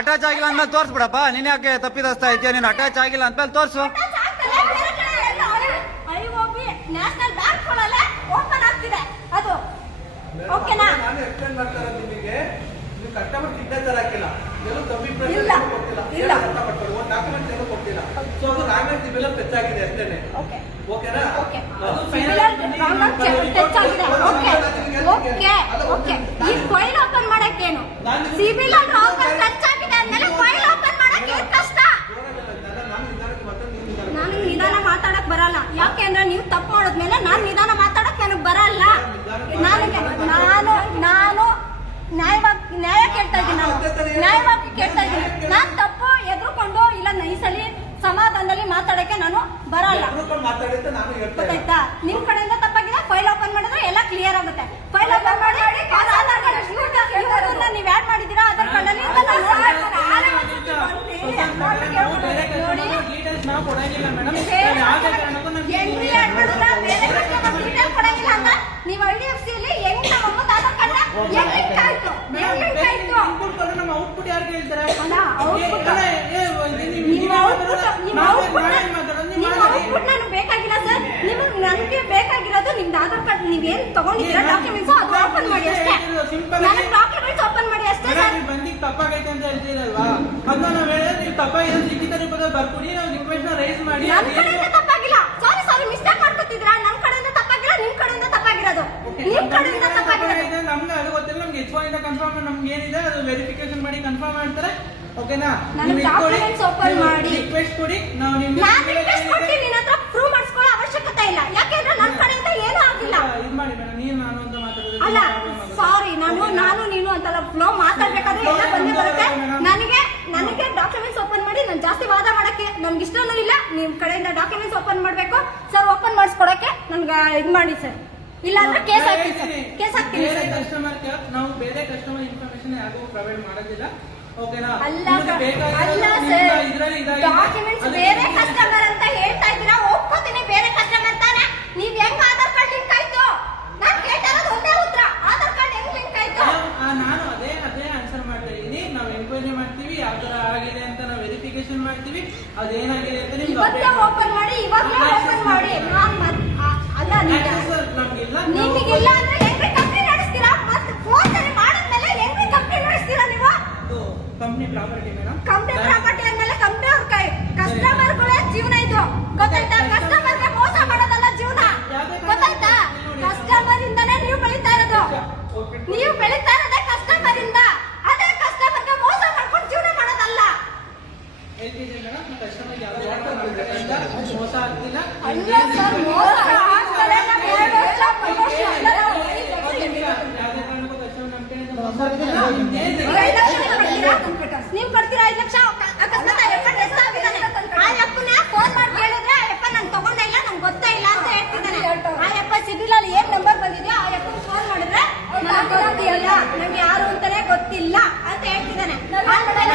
Attach ನಾನು ಆಗಿಲ್ಲ ಅಂದ್ಮೇಲೆ ತೋರ್ಸ್ಬಿಡಪ್ಪ ನಾನು ಆಗಿಲ್ಲ ತೋರಿಸ್ಬಿಡಪ್ಪ. ನೀನ್ ಯಾಕೆ ತಪ್ಪಿದಸ್ತಾ ಇದೆಯಾ ನೀನು ಅಟ್ಯಾಚ್ ಆಗಿಲ್ಲ ಅಂದ್ಮೇಲೆ ತೋರ್ಸು. ತೋರಿಸು ಸೊ ಅದು ಇವೆಲ್ಲ ಅಷ್ಟೇನೆ. ಓಕೆ ಓಕೆನಾ ಓಕೆ ಹಾ. ಟಚ್ ಆಗಿದೆ ಓಕೆ ಓಕೆ ಓಕೆ ಈ file open CIBIL open touch ಆಗಿದೆ ಅಂದ್ಮೇಲೆ ಫೈಲ್ ಓಪನ್ ಮಾಡಕ್ಕೆ ಏನ್ ಕಷ್ಟ? ನಾನು ನಿಧಾನ ಮಾತಾಡಕ್ ಬರಲ್ಲ. ಯಾಕೆಂದ್ರೆ ನೀವು ತಪ್ಪು ಮಾಡಿದ್ಮೇಲೆ ನಾನು ನಿಧಾನ ಮಾತಾಡಕ್ ನನಗೆ ಬರಲ್ಲ. ನನಗೆ ನಾನು ನಾನು ನ್ಯಾಯವಾಗಿ ನ್ಯಾಯ ಕೇಳ್ತಾ ಇದ್ದೀನಿ ನಾನು. ನ್ಯಾಯವಾಗಿ ಕೇಳ್ತಾ ಇದ್ದೀನಿ. ನಾನು ತಪ್ಪು ಎದುರುಕೊಂಡು ಇಲ್ಲ ನೈಸಲಿ ಸಮಾಧಾನದಲ್ಲಿ ಮಾತಾಡಕ್ಕೆ ನಾನು ಬರಲ್ಲ. ಗೊತ್ತಾಯ್ತಾ? ನಿಮ್ ಕಡೆಯಿಂದ ತಪ್ಪಾಗಿದೆ ಫೈಲ್ ಓಪನ್ ಮಾಡಿದ್ರೆ ಎಲ್ಲ ಕ್ಲಿಯರ್ ಆಗುತ್ತೆ. ಫೈಲ್ ಓಪನ್ ಮಾಡಿ ನೀವ್ ಆಡ್ ಮಾಡಿದೀರಾ ಆಧಾರ್ ಕಾರ್ಡ್ ಅಲ್ಲಿ ನಾವು ಐ ಡಿ ಎಫ್ ಸಿ ಅಲ್ಲಿ ಹೆಂಗ್ ನಮ್ಮ ಔಟ್ಪುಟ್ ಯಾರು ಹೇಳ್ತಾರೆ ನೀವು- ನೀವು ನಾವೇ ನೀವು ನನಗೆ ಬೇಕಾಗಿಲ್ಲ ಸರ್ ನಿಮಗೆ ನನಗೆ ಬೇಕಾಗಿರೋದು ನಿಮ್ದು ಆಧಾರ್ ಕಾರ್ಡ್ ಏನು ತಗೊಂಡಿದ್ದೀರಾ ಡಾಕ್ಯುಮೆಂಟ್ಸ್ ಅದು ನಾನು ಓಪನ್ ಮಾಡಿ ಅಷ್ಟೇ ನನಗೆ ಡಾಕ್ಯುಮೆಂಟ್ಸ್ ಓಪನ್ ಮಾಡಿ ಅಷ್ಟೇ ಸರ್ ನೀವು ಬಂದಿದ್ದು ತಪ್ಪಾಗೈತೆ ಅಂತ ಹೇಳ್ತೀರಲ್ವಾ? ಅದನ್ನ ನಾವು ಹೇಳಿದ್ರೆ ನೀವು ತಪ್ಪಾಗಿದೆ ಲಿಖಿತ ರೂಪದಲ್ಲಿ ಬರ್ಕೊಡಿ ನಾವು ರಿಕ್ವೆಸ್ಟ್ನ ರೈಸ್ ಮಾಡಿ ನನ್ನ ಕಡೆಯಿಂದ ತಪ್ಪಾಗಿಲ್ಲ ಸಾರಿ ಸಾರಿ ಮಿಸ್ಟೇಕ್ ಮಾಡ್ಕೊತಿದ್ರಾ ನನ್ನ ಕಡೆಯಿಂದ ತಪ್ಪಾಗಿಲ್ಲ ನಿಮ್ ಕಡೆಯಿಂದ ತಪ್ಪಾಗಿರೋದು ನಿಮ್ ಕಡೆಯಿಂದ ತಪ್ಪಾಗಿರೋದು ಇದೆ, ನಮ್ಗೆ ಅದು ಗೊತ್ತಿಲ್ಲ ನಮ್ಗೆ ಎಚ್ ಇಂದ ಕನ್ಫರ್ಮ್ ನಮ್ಗೆ ಏನಿದೆ ಅದು ವೆರಿಫಿಕೇಶನ್ ಮಾಡಿ ಕನ್ಫರ್ಮ್ ಮಾಡ್ತಾರೆ? ಓಕೆನಾ ನೀವು documents open ಮಾಡಿ. ರಿಕ್ವೆಸ್ಟ್ ಕೊಡಿ. ನಾವು ನಿಮ್ಗೆ ನಾನು ರಿಕ್ವೆಸ್ಟ್ ಕೊಡ್ತೀನಿ ನಿನ್ನ ಹತ್ರ ಪ್ರೂವ್ ಮಾಡಿಸ್ಕೊಳ್ಳೋ ಅವಶ್ಯಕತೆ ಇಲ್ಲ. ಯಾಕೆಂದ್ರೆ ನನ್ನ ಕಡೆಯಿಂದ ಏನೂ ಆಗಿಲ್ಲ. ಇದು ಮಾಡಿ ಮೇಡಮ್. ನೀವು ನಾನು ಅಂತ ಮಾತಾಡೋದು ಅಲ್ಲ ಸಾರಿ ನಾನು ನಾನು ನೀನು ಅಂತಲ್ಲ ಫ್ಲೋ ಮಾತಾಡ್ಬೇಕಾದ್ರೆ ಎಲ್ಲ ಬಂದೇ ಬರುತ್ತೆ. ನನಗೆ ನನಗೆ ಡಾಕ್ಯುಮೆಂಟ್ಸ್ ಓಪನ್ ಮಾಡಿ ನಾನು ಜಾಸ್ತಿ ವಾದ ಮಾಡಕ್ಕೆ ನಮ್ಗೆ ಇಷ್ಟನೂ ಇಲ್ಲ. ನಿಮ್ಮ ಕಡೆಯಿಂದ ಡಾಕ್ಯುಮೆಂಟ್ಸ್ ಓಪನ್ ಮಾಡ್ಬೇಕು. ಸರ್ ಓಪನ್ ಮಾಡಿಸ್ಕೊಡಕ್ಕೆ ನನ್ಗೆ ಇದು ಮಾಡಿ ಸರ್ ಇಲ್ಲ ಅಂದ್ರೆ ಕೇಸ್ ಹಾಕ್ತೀನಿ ಸರ್ ಕೇಸ್ ಹಾಕ್ತೀನಿ ಸರ್ ಬೇರೆ ಕಸ್ಟಮರ್ ಇನ್ಫಾರ್ಮೇಶನ್ ಯಾರಿಗೂ ಪ್ರೊವೈಡ್ ಮಾಡೋದಿಲ್ಲ. ಓಕೆನಾ ಅಲ್ಲ ನಿಮ್ಗೆ ಕ- ಬೇಕಾಗಿರೋದು ಅಲ್ಲ ನಿಮ್ಗೆ ಸರ್ ಇದ್ರಲ್ಲಿ ಇದಾಗಿದೆ. ಡಾಕ್ಯುಮೆಂಟ್ಸ್ ಅದಕ್ಕೆ ಬೇರೆ ನಿಮ್ಗೆ ಕಸ್ಟಮರ್ ಅಂತ ಹೇಳ್ತಾ ಇದ್ದೀರಾ ಒಪ್ಕೋತೀನಿ ಬೇರೆ ಕಸ್ಟಮರ್ ತಾನೆ. ನೀವ್ ಹೆಂಗ್ ಆಧಾರ್ ಕಾರ್ಡ್ ಲಿಂಕ್ ಆಯ್ತು? ನಾನ್ ಕೇಳ್ತಾ ಒಂದೇ ಉತ್ತರ ಆಧಾರ್ ಕಾರ್ಡ್ ಹೆಂಗ್ ಲಿಂಕ್ ಆಯ್ತು? ಆ, ನಾನು ಅದೇ ಅದೇ ಆನ್ಸರ್ ಮಾಡ್ತಾ ಇದ್ದೀನಿ. ನಾವು ಎಂಕ್ವೈರಿ ಮಾಡ್ತೀವಿ ಯಾವ ತರ ಆಗಿದೆ ಅಂತ ನಾವು ವೆರಿಫಿಕೇಶನ್ ಮಾಡ್ತೀವಿ. ಅದೇನಾಗಿದೆ ಅಂತ ನಿಮ್ಗೆ ಇವತ್ತೇ update ಓಪನ್ ಮಾಡಿ ಇವಾಗ ಓಪನ್ ಮಾಡಿ. ನಾನ್ ಆ- ಅಲ್ಲ ನಿಮ್ಗೆ Access ನಮ್ಗಿಲ್ಲ ನಾವು- ನಿಮಗಿಲ್ಲ ಅಂದ್ರೆ ಹೆಂಗ್ರಿ ಕಂಪ್ನಿ ನಡೆಸ್ತೀರಾ ಮತ್ತೆ ಫೋನ್ ಸರಿ ಮಾಡಿದ್ಮೇಲೆ ಹೆಂಗ್ರಿ ಕಂಪ್ನಿ ನಡೆಸ್ತೀರಾ ನೀವು ಇದು company property madam company property ಅಂದ್ಮೇಲೆ ಕಂಪ್ನಿ ಅವ್ರ ಕೈ ಕಸ್ಟಮರ್ಗಳೇ ಜೀವನ ಇದು ಗೊತ್ತಾಯ್ತಾ ಕಸ್ಟಮರ್ಗೆ ಮೋಸ ಮಾಡೋದಲ್ಲ ಜೀವನ ಗೊತ್ತಾಯ್ತಾ ಕಸ್ಟಮರ್ ಇಂದಾನೇ ನೀವು ಬೆಳೀತಾ ಇರೋದು ನೀವು ಬೆಳೀತಾ ಇರೋದೇ ಕಸ್ಟಮರ್ ಇಂದ. ಅದೇ ಕಸ್ಟಮರ್ಗೆ ಮೋಸ ಮಾಡ್ಕೊಂಡು ಜೀವನ ಮಾಡೋದಲ್ಲ. ಕಸ್ಟಮರ್ ಮೋಸ ಆಗ್ತಿಲ್ಲ ಅಲ್ಲ ಸರ್ ಮೋಸ ಆಗ್ತಾರೆ ನಾವು ಎರಡು ವರ್ಷ ಮೂರು ವರ್ಷ ಕಸ್ಟಮರ್? ನೀವು ಕೊಡ್ತೀರಾ? ಐದು ಲಕ್ಷ. ಅಕಸ್ಮಾತ್ ಆ ಯಪ್ಪ ಡೆತ್ ಆಗಿದ್ದಾನೆ ಆ ಯಪ್ಪನ ಫೋನ್ ಮಾಡಿ ಕೇಳಿದ್ರೆ ಆ ಯಪ್ಪ ನಾನು ತಗೊಂಡೇ ಇಲ್ಲ ನಂಗೆ ಗೊತ್ತೇ ಇಲ್ಲ ಅಂತ ಹೇಳ್ತಿದ್ದಾನೆ ಆ ಯಪ್ಪ ಸಿಬಿಲ್ ಅಲ್ಲಿ ಏನ್ ನಂಬರ್ ಬಂದಿದೆಯೋ ಆ ಯಪ್ಪನ ಫೋನ್ ಮಾಡಿದ್ರೆ ನನಗೆ ಗೊತ್ತಿಲ್ಲ ನಂಗೆ ಯಾರು ಅಂತಾನೆ ಗೊತ್ತಿಲ್ಲ ಅಂತ ಹೇಳ್ತಿದ್ದಾನೆ ಆಮೇಲೆ ನಾನು ಹೆಂಗೆ? ನಾನು ಅದನ್ನ ಹೇಳ್ತಿರೋದು ಇದು ಹೆಂಗಾಯ್ತು ಯಾವ